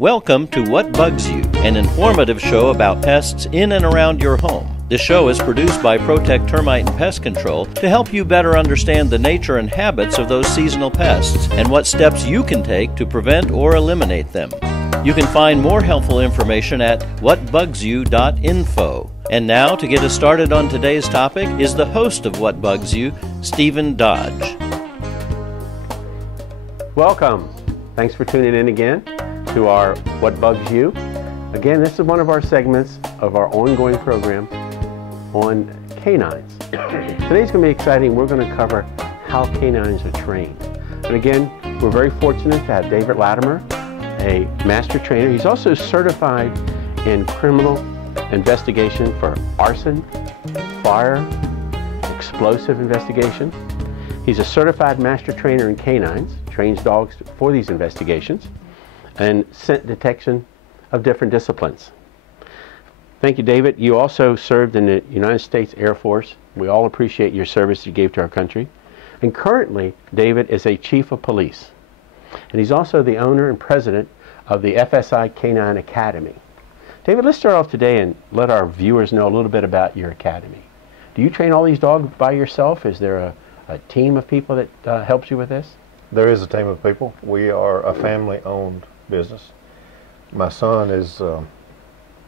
Welcome to What Bugs You, an informative show about pests in and around your home. This show is produced by Protect Termite and Pest Control to help you better understand the nature and habits of those seasonal pests and what steps you can take to prevent or eliminate them. You can find more helpful information at whatbugsyou.info. And now, to get us started on today's topic, is the host of What Bugs You, Stephen Dodge. Welcome. Thanks for tuning in again to our What Bugs You. Again, this is one of our segments of our ongoing program on canines. Today's going to be exciting. We're going to cover how canines are trained. And again, we're very fortunate to have David Latimer, a master trainer. He's also certified in criminal investigation for arson, fire, explosive investigation. He's a certified master trainer in canines, trains dogs for these investigations, and scent detection of different disciplines. Thank you, David. You also served in the United States Air Force. We all appreciate your service you gave to our country. And currently, David is a chief of police. And he's also the owner and president of the FSI Canine Academy. David, let's start off today and let our viewers know a little bit about your academy. Do you train all these dogs by yourself? Is there a team of people that helps you with this? There is a team of people. We are a family-owned business. My son is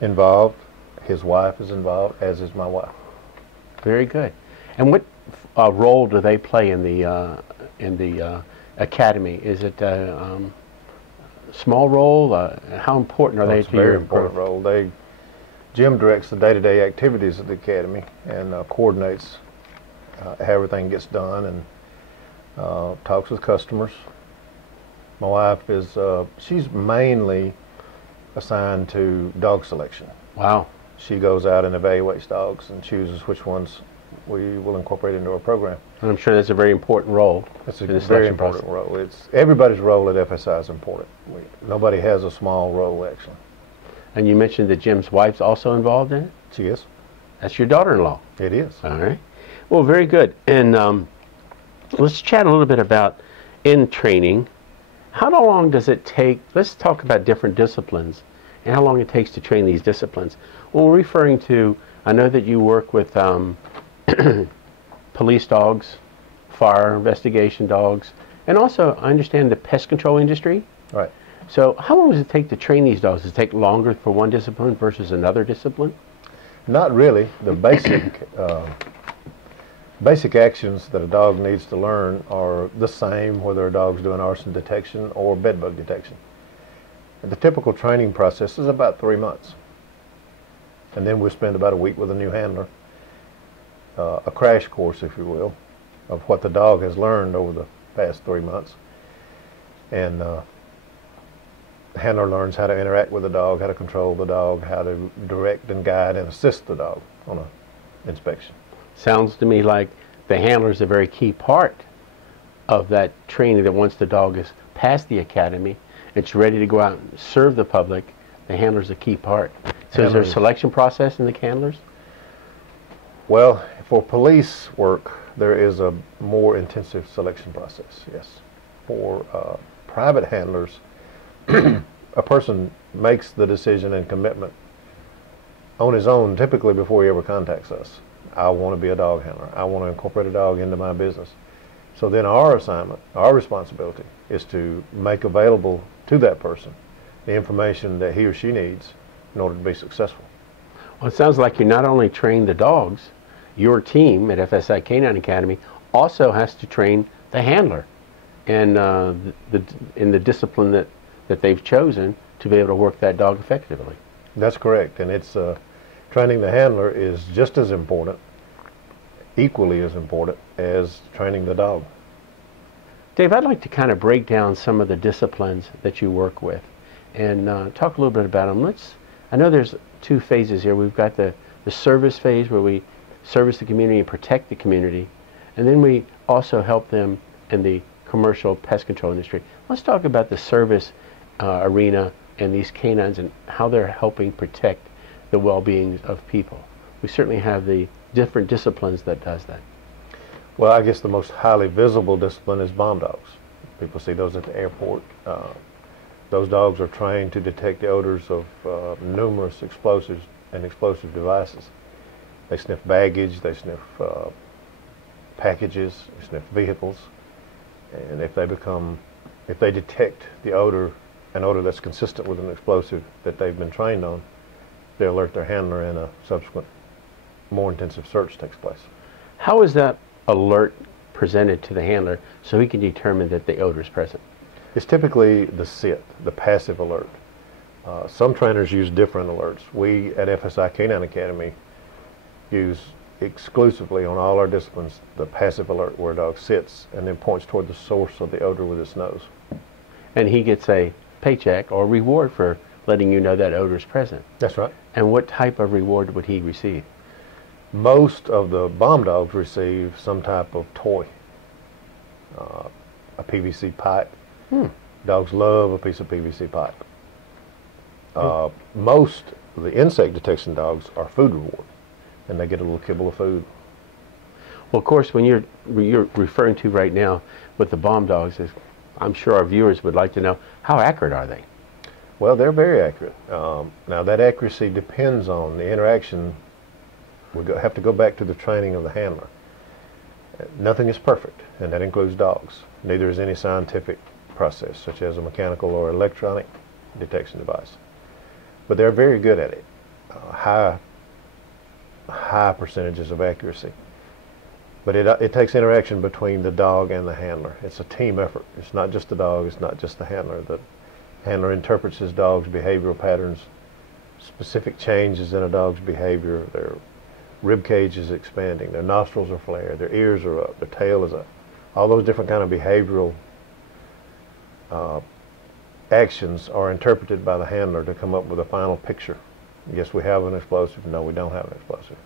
involved. His wife is involved, as is my wife. Very good. And what role do they play in the academy? Is it a small role? How important are they to your It's a very important role. Jim directs the day-to-day activities of the academy and coordinates how everything gets done and talks with customers. My wife is, she's mainly assigned to dog selection. Wow. She goes out and evaluates dogs and chooses which ones we will incorporate into our program. And I'm sure that's a very important role. It's a very important role. It's everybody's role at FSI is important. Nobody has a small role, actually. And you mentioned that Jim's wife's also involved in it? She is. That's your daughter-in-law? It is. All right. Well, very good. And let's chat a little bit about in training. How long does it take? Let's talk about different disciplines and how long it takes to train these disciplines. Well, we're referring to, I know that you work with police dogs, fire investigation dogs, and also I understand the pest control industry. Right. So how long does it take to train these dogs? Does it take longer for one discipline versus another discipline? Not really. The basic actions that a dog needs to learn are the same whether a dog's doing arson detection or bed bug detection. The typical training process is about 3 months. And then we'll spend about a week with a new handler, a crash course, if you will, of what the dog has learned over the past 3 months. And the handler learns how to interact with the dog, how to control the dog, how to direct and guide and assist the dog on an inspection. Sounds to me like the handler is a very key part of that training, that once the dog is past the academy, it's ready to go out and serve the public, the handler is a key part. So is there a selection process in the handlers? Well, for police work, there is a more intensive selection process, yes. For private handlers, a person makes the decision and commitment on his own, typically before he ever contacts us. I want to be a dog handler. I want to incorporate a dog into my business. So then our assignment, our responsibility, is to make available to that person the information that he or she needs in order to be successful. Well, it sounds like you not only train the dogs, your team at FSI Canine Academy also has to train the handler and in the discipline that they've chosen to be able to work that dog effectively. That's correct, and it's training the handler is just as important, equally as important as training the dog. Dave, I'd like to kind of break down some of the disciplines that you work with and talk a little bit about them. I know there's 2 phases here. We've got the service phase where we service the community and protect the community, and then we also help them in the commercial pest control industry. Let's talk about the service arena and these canines and how they're helping protect the well-being of people. We certainly have the different disciplines that does that. Well, I guess the most highly visible discipline is bomb dogs. People see those at the airport. Those dogs are trained to detect the odors of numerous explosives and explosive devices. They sniff baggage, they sniff packages, they sniff vehicles, and if they detect the odor, an odor that's consistent with an explosive that they've been trained on, they alert their handler, and a subsequent, more intensive search takes place. How is that alert presented to the handler so he can determine that the odor is present? It's typically the sit, the passive alert. Some trainers use different alerts. We at FSI Canine Academy use exclusively on all our disciplines the passive alert, where a dog sits and then points toward the source of the odor with its nose. And he gets a paycheck or reward for letting you know that odor is present. That's right. And what type of reward would he receive? Most of the bomb dogs receive some type of toy, a PVC pipe. Dogs love a piece of PVC pipe. Most of the insect detection dogs are food reward, and they get a little kibble of food. Well, of course, when you're referring to right now with the bomb dogs, I'm sure our viewers would like to know, how accurate are they? Well, they're very accurate. Now, that accuracy depends on the interaction. We have to go back to the training of the handler. Nothing is perfect, and that includes dogs. Neither is any scientific process, such as a mechanical or electronic detection device. But they're very good at it. High percentages of accuracy. But it takes interaction between the dog and the handler. It's a team effort. It's not just the dog, it's not just the handler. The handler interprets his dog's behavioral patterns, specific changes in a dog's behavior. Their rib cage is expanding, their nostrils are flared, their ears are up, their tail is up. All those different kind of behavioral actions are interpreted by the handler to come up with a final picture. Yes, we have an explosive. No, we don't have an explosive.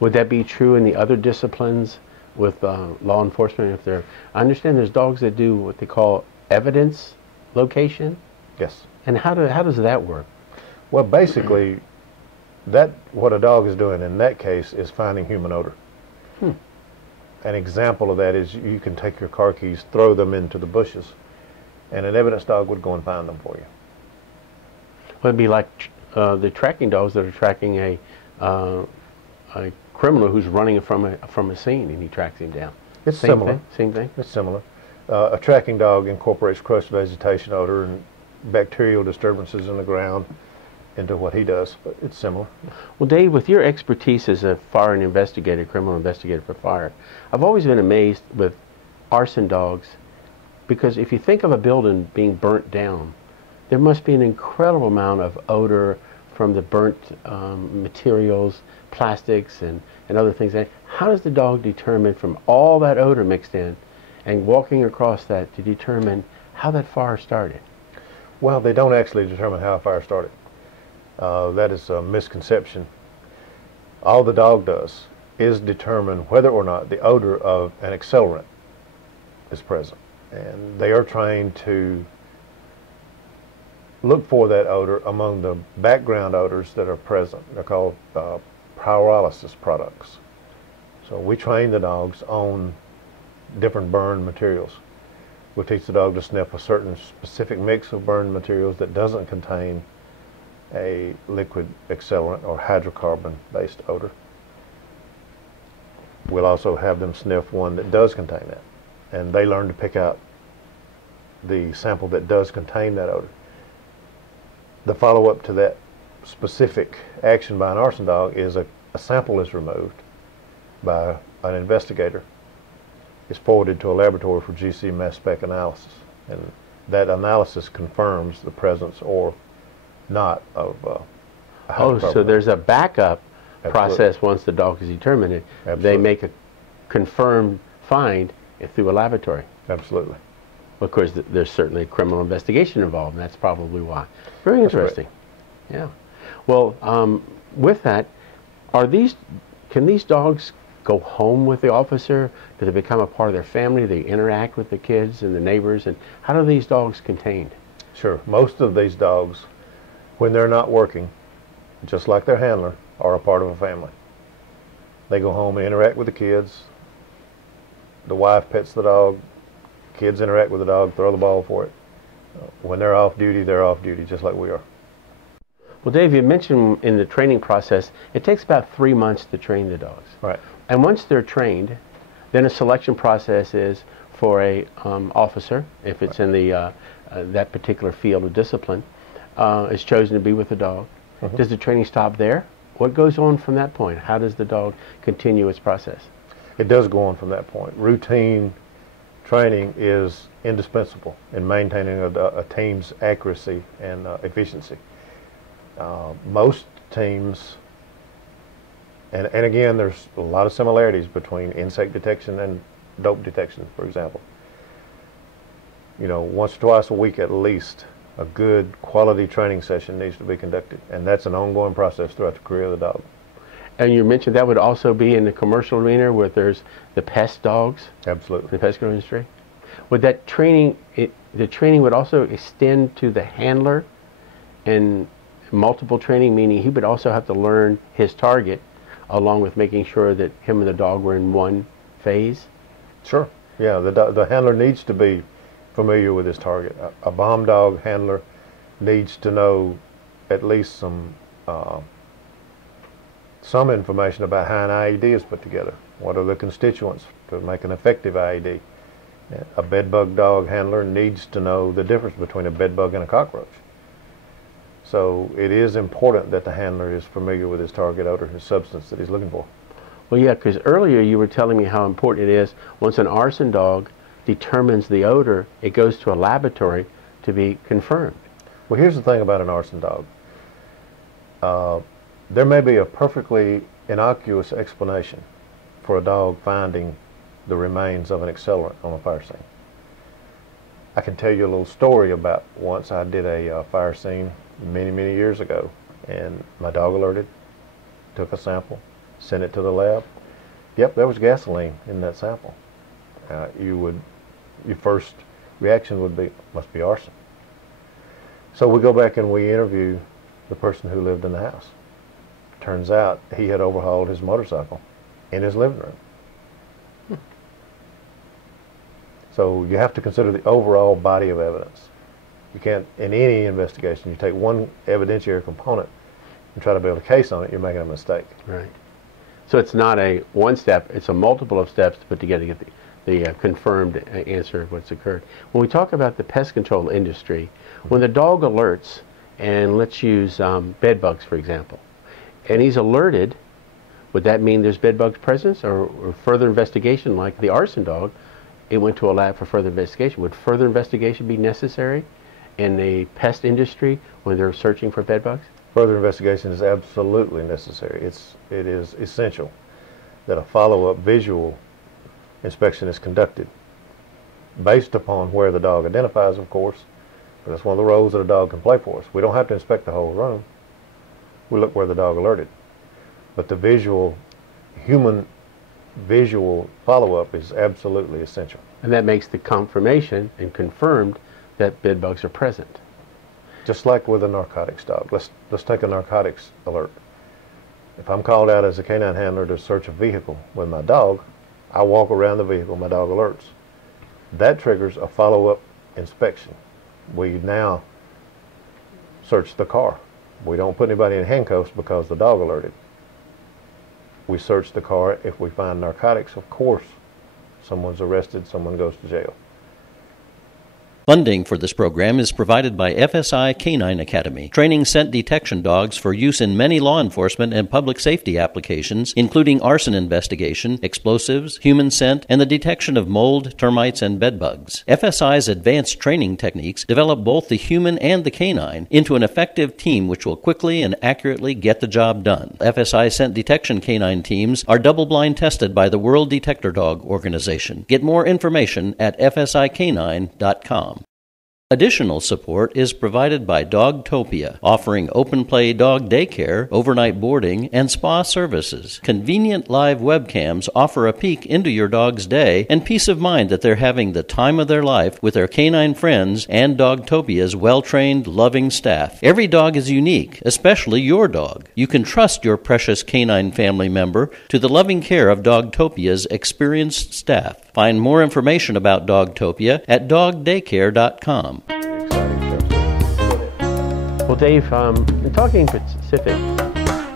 Would that be true in the other disciplines with law enforcement? I understand there's dogs that do what they call evidence location. Yes. And how does that work? Well, basically, what a dog is doing in that case is finding human odor. An example of that is you can take your car keys, throw them into the bushes, and an evidence dog would go and find them for you. Well, it'd be like the tracking dogs that are tracking a criminal who's running from a scene, and he tracks him down. It's similar. Same thing? It's similar. A tracking dog incorporates crushed vegetation odor and bacterial disturbances in the ground into what he does, but it's similar. Well, Dave, with your expertise as a fire investigator, criminal investigator for fire, I've always been amazed with arson dogs, because if you think of a building being burnt down, there must be an incredible amount of odor from the burnt materials, plastics, and other things. How does the dog determine, from all that odor mixed in and walking across that, to determine how that fire started? Well, they don't actually determine how a fire started. That is a misconception. All the dog does is determine whether or not the odor of an accelerant is present. And they are trained to look for that odor among the background odors that are present. They're called pyrolysis products. So we train the dogs on different burned materials. We'll teach the dog to sniff a certain specific mix of burned materials that doesn't contain a liquid accelerant or hydrocarbon-based odor. We'll also have them sniff one that does contain that, and they learn to pick out the sample that does contain that odor. The follow-up to that specific action by an arson dog is a sample is removed by an investigator. It's forwarded to a laboratory for GC mass spec analysis, and that analysis confirms the presence or not of so there's a backup process once the dog is determined. Absolutely. They make a confirmed find through a laboratory. Absolutely. Of course, there's certainly criminal investigation involved, and that's probably why. Very interesting. Yeah. Well, with that, can these dogs go home with the officer? Do they become a part of their family? Do they interact with the kids and the neighbors? And how do these dogs contained? Sure. Most of these dogs, when they're not working, just like their handler, are a part of a family. They go home and interact with the kids. The wife pets the dog. Kids interact with the dog, throw the ball for it. When they're off duty, just like we are. Well, Dave, you mentioned in the training process, it takes about 3 months to train the dogs. Right. And once they're trained, then a selection process is for a officer, if it's in the that particular field of discipline, is chosen to be with the dog. Mm-hmm. Does the training stop there? What goes on from that point? How does the dog continue its process? It does go on from that point. Routine training is indispensable in maintaining a team's accuracy and efficiency. Most teams, and again, there's a lot of similarities between insect detection and dope detection, for example. You know, once or twice a week at least, a good quality training session needs to be conducted, and that's an ongoing process throughout the career of the dog. And you mentioned that would also be in the commercial arena where there's the pest dogs. Absolutely. The pest control industry. Would that training, the training would also extend to the handler, and multiple training, meaning he would also have to learn his target along with making sure that him and the dog were in one phase? Sure. Yeah, the handler needs to be familiar with his target. A bomb dog handler needs to know at least some information about how an IED is put together. What are the constituents to make an effective IED? A bedbug dog handler needs to know the difference between a bedbug and a cockroach. So it is important that the handler is familiar with his target odor, his substance that he's looking for. Well, yeah, because earlier you were telling me how important it is once an arson dog determines the odor, it goes to a laboratory to be confirmed. Well, here's the thing about an arson dog. There may be a perfectly innocuous explanation for a dog finding the remains of an accelerant on a fire scene. I can tell you a little story about once I did a fire scene many years ago, and my dog alerted, took a sample, sent it to the lab. Yep, there was gasoline in that sample. Your first reaction would be, must be arson. So we go back and we interview the person who lived in the house. Turns out he had overhauled his motorcycle in his living room. So you have to consider the overall body of evidence. You can't, in any investigation, you take one evidentiary component and try to build a case on it, you're making a mistake. Right. So it's not a one step, it's a multiple of steps to put together to get the confirmed answer of what's occurred. When we talk about the pest control industry, when the dog alerts, and let's use bed bugs for example, and he's alerted, would that mean there's bed bugs presence or further investigation like the arson dog? It went to a lab for further investigation. Would further investigation be necessary in the pest industry when they're searching for bed bugs? Further investigation is absolutely necessary. It is essential that a follow-up visual inspection is conducted based upon where the dog identifies, of course, but that's one of the roles that a dog can play for us. We don't have to inspect the whole room. We look where the dog alerted. But the human visual follow-up is absolutely essential. And that makes the confirmation and confirmed that bed bugs are present. Just like with a narcotics dog. Let's take a narcotics alert. If I'm called out as a canine handler to search a vehicle with my dog, I walk around the vehicle, my dog alerts. That triggers a follow-up inspection. We now search the car. We don't put anybody in handcuffs because the dog alerted. We search the car. If we find narcotics, of course, someone's arrested, someone goes to jail. Funding for this program is provided by FSI Canine Academy, training scent detection dogs for use in many law enforcement and public safety applications, including arson investigation, explosives, human scent, and the detection of mold, termites, and bedbugs. FSI's advanced training techniques develop both the human and the canine into an effective team which will quickly and accurately get the job done. FSI scent detection canine teams are double-blind tested by the World Detector Dog Organization. Get more information at fsicanine.com. Additional support is provided by Dogtopia, offering open play dog daycare, overnight boarding, and spa services. Convenient live webcams offer a peek into your dog's day and peace of mind that they're having the time of their life with their canine friends and Dogtopia's well-trained, loving staff. Every dog is unique, especially your dog. You can trust your precious canine family member to the loving care of Dogtopia's experienced staff. Find more information about Dogtopia at dogdaycare.com. Exciting. Well, Dave, in talking specific,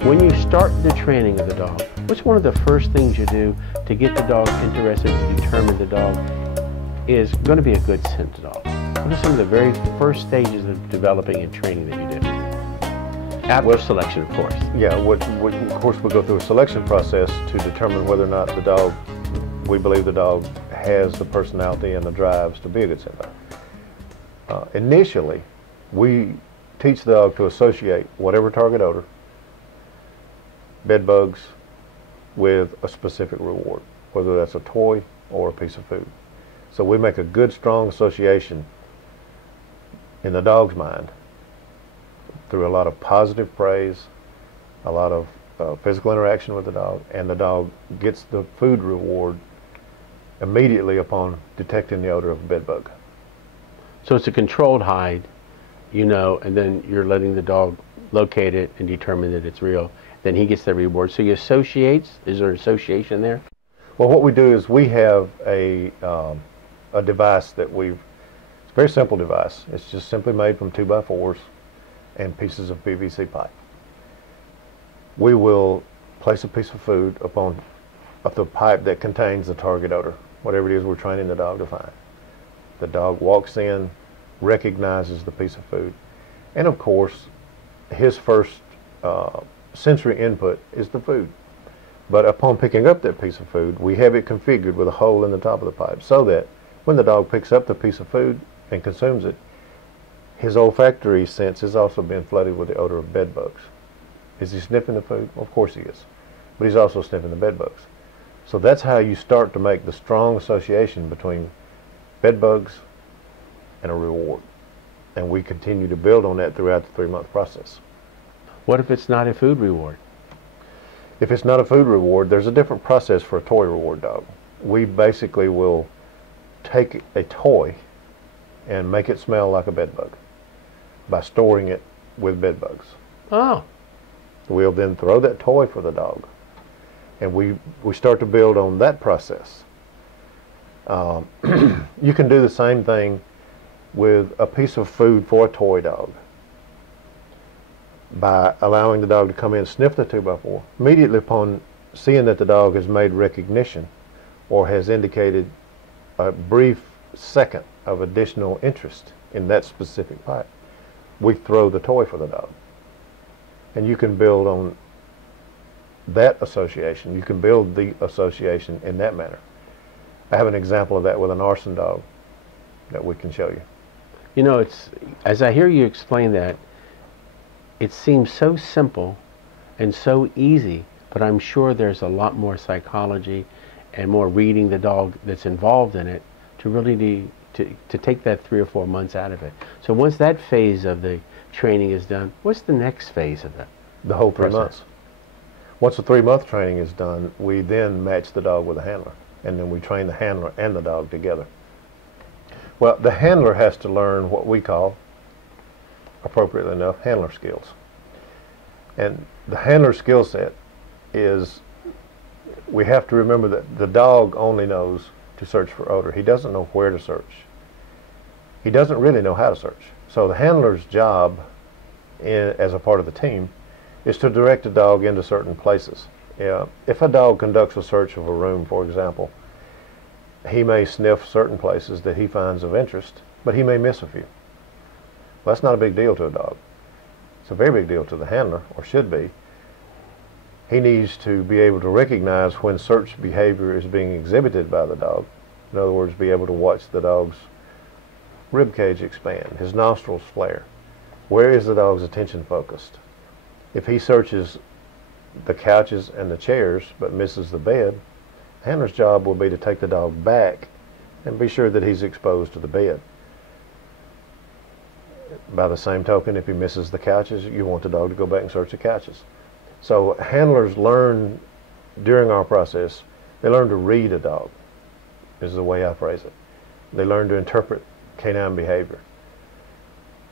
when you start the training of the dog, what's one of the first things you do to get the dog interested, to determine the dog is going to be a good scent dog? What are some of the very first stages of developing and training that you do? After selection, of course. Yeah, of course we go through a selection process to determine whether or not the dog, we believe the dog has the personality and the drives to be a good scent dog. Initially, we teach the dog to associate whatever target odor, bed bugs, with a specific reward, whether that's a toy or a piece of food. So we make a good, strong association in the dog's mind through a lot of positive praise, a lot of physical interaction with the dog, and the dog gets the food reward immediately upon detecting the odor of a bed bug. So it's a controlled hide, you know, and then you're letting the dog locate it and determine that it's real. Then he gets the reward. So he associates. Is there association there? Well, what we do is we have a device that it's a very simple device. It's just simply made from 2x4s and pieces of PVC pipe. We will place a piece of food upon the pipe that contains the target odor, whatever it is we're training the dog to find. The dog walks in, recognizes the piece of food, and of course, his first sensory input is the food. But upon picking up that piece of food, we have it configured with a hole in the top of the pipe so that when the dog picks up the piece of food and consumes it, his olfactory sense has also been flooded with the odor of bed bugs. Is he sniffing the food? Well, of course he is. But he's also sniffing the bed bugs. So that's how you start to make the strong association between bed bugs and a reward. And we continue to build on that throughout the 3-month process. What if it's not a food reward? If it's not a food reward, there's a different process for a toy reward dog. We basically will take a toy and make it smell like a bed bug by storing it with bed bugs. Oh. We'll then throw that toy for the dog, and we start to build on that process. You can do the same thing with a piece of food for a toy dog by allowing the dog to come in and sniff the 2x4. Immediately upon seeing that the dog has made recognition or has indicated a brief second of additional interest in that specific pipe, we throw the toy for the dog. And you can build on that association. You can build the association in that manner. I have an example of that with an arson dog that we can show you. You know, as I hear you explain that, it seems so simple and so easy, but I'm sure there's a lot more psychology and more reading the dog that's involved in it to really to take that 3 or 4 months out of it. So once that phase of the training is done, what's the next phase of that? The whole 3 months. Once the 3-month training is done, we then match the dog with a handler, and then we train the handler and the dog together. Well, the handler has to learn what we call, appropriately enough, handler skills. And the handler skill set is, we have to remember that the dog only knows to search for odor. He doesn't know where to search. He doesn't really know how to search. So the handler's job as a part of the team is to direct the dog into certain places. If a dog conducts a search of a room, for example, he may sniff certain places that he finds of interest, but he may miss a few. Well, that's not a big deal to a dog. It's a very big deal to the handler, or should be. He needs to be able to recognize when search behavior is being exhibited by the dog. In other words, be able to watch the dog's rib cage expand, his nostrils flare. Where is the dog's attention focused? If he searches the couches and the chairs but misses the bed, the handler's job will be to take the dog back and be sure that he's exposed to the bed. By the same token, if he misses the couches, you want the dog to go back and search the couches. So handlers learn during our process, they learn to read a dog, is the way I phrase it. They learn to interpret canine behavior.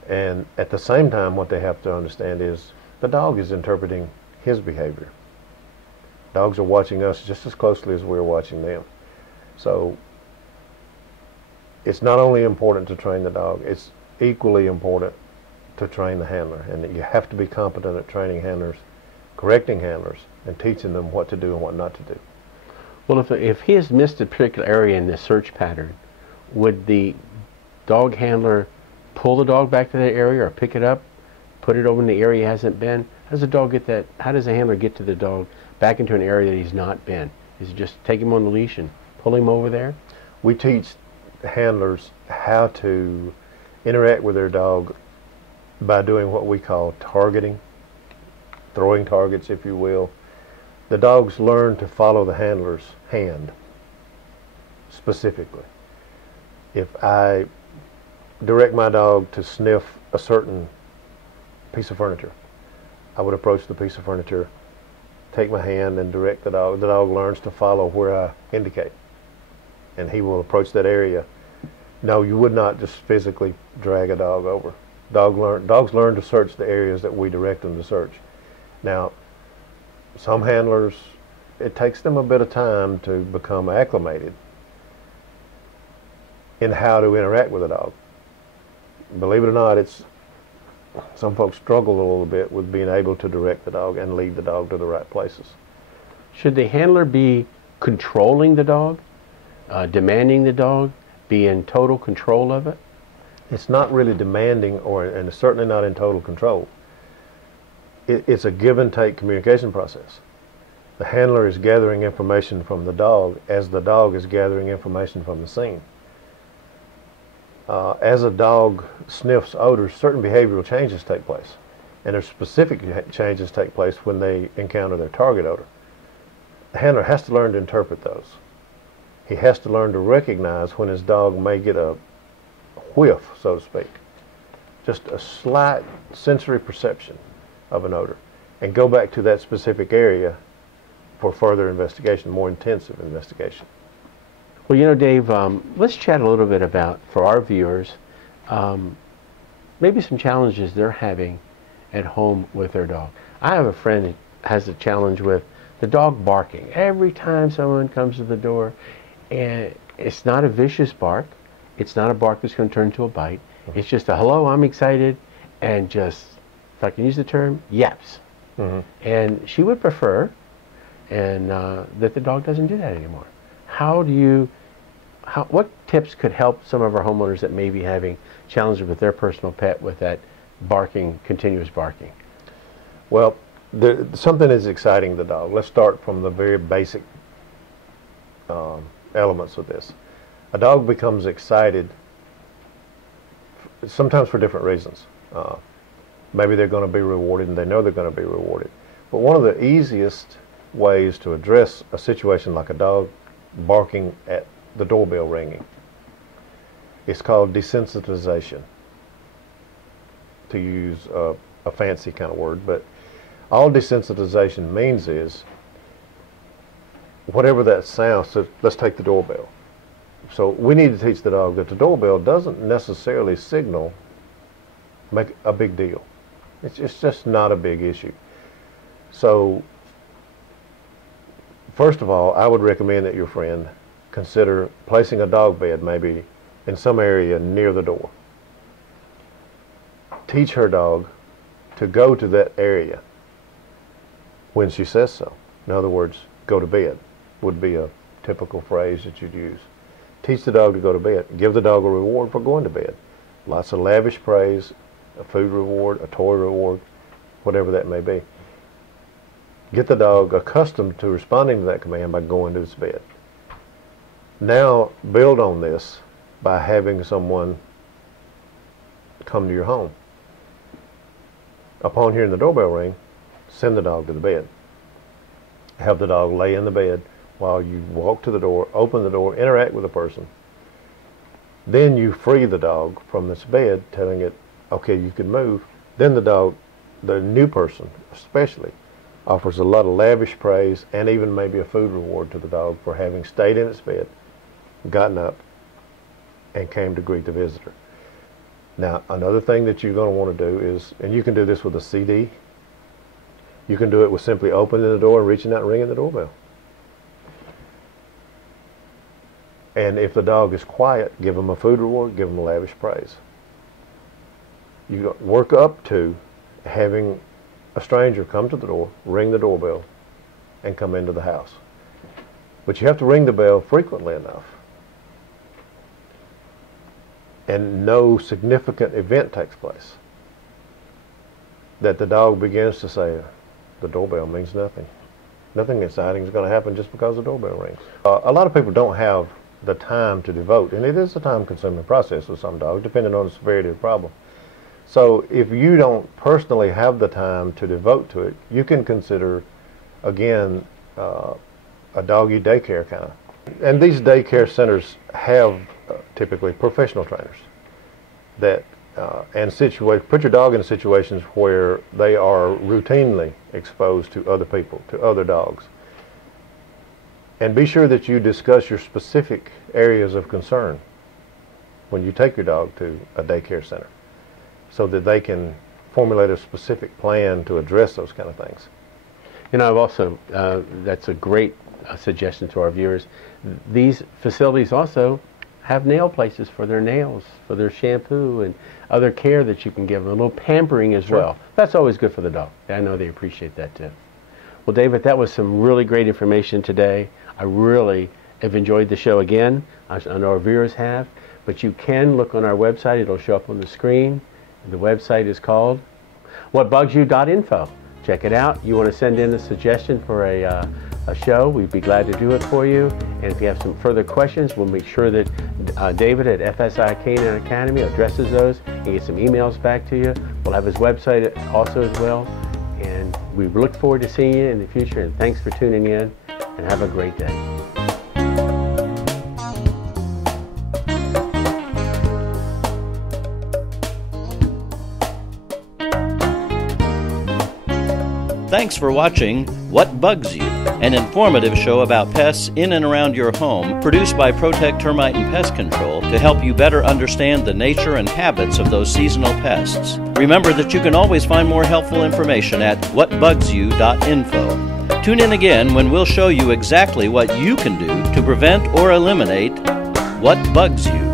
And at the same time, what they have to understand is the dog is interpreting his behavior. Dogs are watching us just as closely as we're watching them. So it's not only important to train the dog, it's equally important to train the handler, and that you have to be competent at training handlers, correcting handlers, and teaching them what to do and what not to do. Well, if he has missed a particular area in the search pattern, would the dog handler pull the dog back to that area or pick it up, put it over in the area he hasn't been? How does the dog get that? How does the handler get to the dog back into an area that he's not been? Is it just take him on the leash and pull him over there? We teach handlers how to interact with their dog by doing what we call targeting, throwing targets, if you will. The dogs learn to follow the handler's hand specifically. If I direct my dog to sniff a certain piece of furniture, I would approach the piece of furniture, take my hand and direct the dog. The dog learns to follow where I indicate, and he will approach that area. No, you would not just physically drag a dog over. Dogs learn to search the areas that we direct them to search. Now, some handlers, it takes them a bit of time to become acclimated in how to interact with a dog. Believe it or not, some folks struggle a little bit with being able to direct the dog and lead the dog to the right places. Should the handler be controlling the dog, demanding the dog, be in total control of it? It's not really demanding, and it's certainly not in total control. It's a give and take communication process. The handler is gathering information from the dog as the dog is gathering information from the scene. As a dog sniffs odors, certain behavioral changes take place, and there's specific changes take place when they encounter their target odor. The handler has to learn to interpret those. He has to learn to recognize when his dog may get a whiff, so to speak, just a slight sensory perception of an odor, and go back to that specific area for further investigation, more intensive investigation. Well, you know, Dave, let's chat a little bit about, for our viewers, maybe some challenges they're having at home with their dog. I have a friend that has a challenge with the dog barking every time someone comes to the door, and it's not a vicious bark. It's not a bark that's going to turn into a bite. It's just a hello, I'm excited, and just, if I can use the term, yaps. And she would prefer that the dog doesn't do that anymore. What tips could help some of our homeowners that may be having challenges with their personal pet with that barking, continuous barking? Well, something is exciting the dog. Let's start from the very basic elements of this. A dog becomes excited sometimes for different reasons. Maybe they're going to be rewarded and they know they're going to be rewarded. But one of the easiest ways to address a situation like a dog barking at the doorbell ringing is called desensitization, to use a fancy kind of word. But all desensitization means is whatever that sounds, so let's take the doorbell. So we need to teach the dog that the doorbell doesn't necessarily make a big deal. It's just not a big issue. So first of all, I would recommend that your friend consider placing a dog bed maybe in some area near the door. Teach her dog to go to that area when she says so. In other words, go to bed would be a typical phrase that you'd use. Teach the dog to go to bed. Give the dog a reward for going to bed. Lots of lavish praise, a food reward, a toy reward, whatever that may be. Get the dog accustomed to responding to that command by going to its bed. Now build on this by having someone come to your home. Upon hearing the doorbell ring, send the dog to the bed. Have the dog lay in the bed while you walk to the door, open the door, interact with the person. Then you free the dog from this bed, telling it, okay, you can move. Then the dog, the new person especially, offers a lot of lavish praise and even maybe a food reward to the dog for having stayed in its bed, gotten up, and came to greet the visitor. Now, another thing that you're going to want to do is, and you can do this with a CD, you can do it with simply opening the door and reaching out and ringing the doorbell. And if the dog is quiet, give them a food reward, give them a lavish praise. You work up to having a stranger come to the door, ring the doorbell, and come into the house. But you have to ring the bell frequently enough, and no significant event takes place, that the dog begins to say, the doorbell means nothing. Nothing exciting is going to happen just because the doorbell rings. A lot of people don't have the time to devote, and it is a time-consuming process with some dogs, depending on the severity of the problem. So if you don't personally have the time to devote to it, you can consider, again, a doggy daycare kind of. And these daycare centers have typically professional trainers that put your dog in situations where they are routinely exposed to other people, to other dogs. And be sure that you discuss your specific areas of concern when you take your dog to a daycare center, so that they can formulate a specific plan to address those kind of things. You know, I've also, that's a great suggestion to our viewers. These facilities also have nail places for their nails, for their shampoo, and other care that you can give them, a little pampering as well. That's always good for the dog. I know they appreciate that too. Well, David, that was some really great information today. I really have enjoyed the show again. I know our viewers have, but you can look on our website. It'll show up on the screen. The website is called whatbugsyou.info. Check it out. You want to send in a suggestion for a show, we'd be glad to do it for you. And if you have some further questions, we'll make sure that David at FSI Canine Academy addresses those and get some emails back to you. We'll have his website also as well. And we look forward to seeing you in the future. And thanks for tuning in, and have a great day. Thanks for watching What Bugs You, an informative show about pests in and around your home, produced by Protect Termite and Pest Control to help you better understand the nature and habits of those seasonal pests. Remember that you can always find more helpful information at whatbugsyou.info. Tune in again when we'll show you exactly what you can do to prevent or eliminate what bugs you.